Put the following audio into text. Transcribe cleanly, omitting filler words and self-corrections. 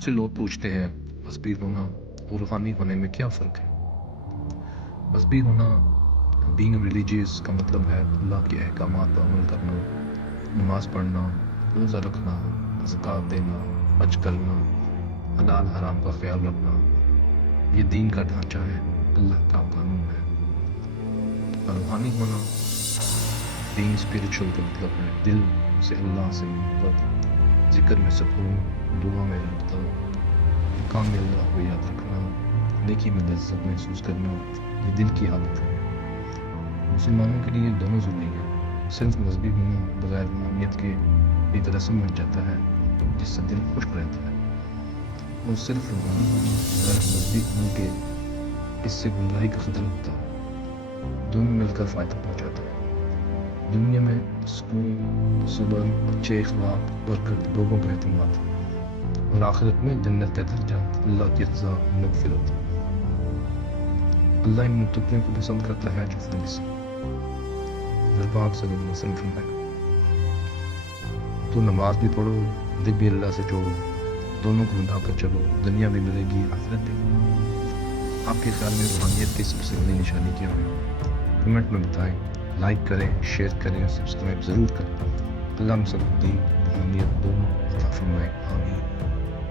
سے لوگ پوچھتے ہیں مذہبی ہونا اور روحانی ہونے میں کیا فرق ہے۔ مذہبی ہونا بینگ ریلیجیس کا مطلب ہے اللہ کے احکامات پر عمل کرنا، نماز پڑھنا، روزہ رکھنا، زکوٰۃ دینا، حج کرنا، حلال حرام کا خیال رکھنا۔ یہ دین کا ڈھانچہ ہے، اللہ کا قانون ہے۔ اور روحانی ہونا بینگ اسپریچول کا مطلب ہے دل سے اللہ سے محبت، ذکر میں سکون، دعا میں رابطہ، کام میں اللہ کو یاد رکھنا، نیکی میں لذت محسوس کرنا۔ یہ دل کی حالت ہے۔ مسلمانوں کے لیے دونوں ضروری ہیں۔ صرف مذہبی ہونا بغیر روحانیت کے ایک رسم بن جاتا ہے جس سے دل خوش رہتا ہے، اور صرف روحانی ہونا بغیر مذہبی ہونے کے اس سے گمراہی کا خطرہ ہوتا ہے۔ دونوں مل کر فائدہ پہنچاتا ہے۔ دنیا میں سکون، صبر، اچھے اخلاق، برکت، لوگوں کا اعتماد، اور آخرت میں جنت کا درجہ، اللہ کی رضا، مغفرت۔ اللہ ان متقیوں کو پسند کرتا ہے جو خالص ہیں۔ حضرت پاک صلی اللہ علیہ وسلم فرمایا، تو نماز بھی پڑھو، دل بھی اللہ سے جوڑو، دونوں کو ملا کر چلو، دنیا بھی ملے گی، آخرت بھی۔ آپ کے خیال میں روحانیت کی سب سے بڑی نشانی کیا ہے؟ کمنٹ میں بتائیں، لائک کریں، شیئر کریں، سبسکرائب ضرور کریں۔ اللہ ہم سب کو دین، روحانیت دونوں عطا فرمائے، آمین۔